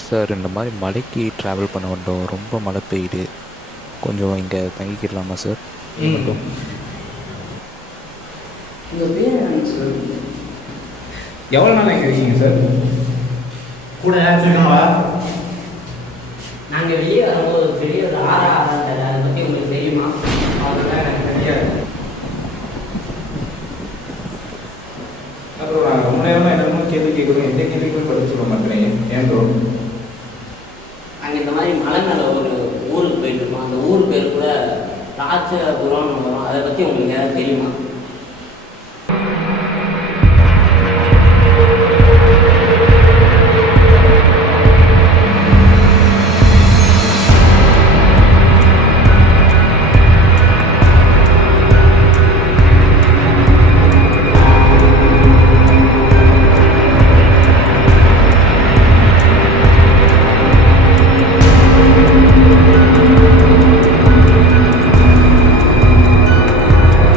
Sir இந்த மாதிரி மலைக்கு ட்ராவல் பண்ண வந்தோம். ரொம்ப மழை பெய்யுது. கொஞ்சம் இங்கே தங்கிக்கிடலாமா சார்? இது ம். மட்டும். உங்கள் பேர் என்னங்க சார்? எவ்வளோ நாள் இங்கே இருக்கீங்க சார்? கூட யாராச்சும் இருக்காங்களா? நாங்கள் வெளியே வரும்போது பெரிய ஒரு ஆறா ஆறாந்தாரு, அதை பற்றி உங்களுக்கு தெரியுமா? அதெல்லாம் எனக்கு தெரியாது. அப்புறம் நான் ரொம்ப நேரமாக என்னென்னமோ கேள்வி கேட்குறோம், எந்த கேள்விக்கும் பதில் சொல்ல மாட்டேனே. ஏன் ப்ரோ? நாங்கள் இந்த மாதிரி மலை மேலே ஒரு ஊருக்கு போயிட்டு இருக்கோம். அந்த ஊர் பேர் கூட ராஜபுரம்னு வரும். அதை பற்றி உங்களுக்கு ஏதாவது தெரியுமா?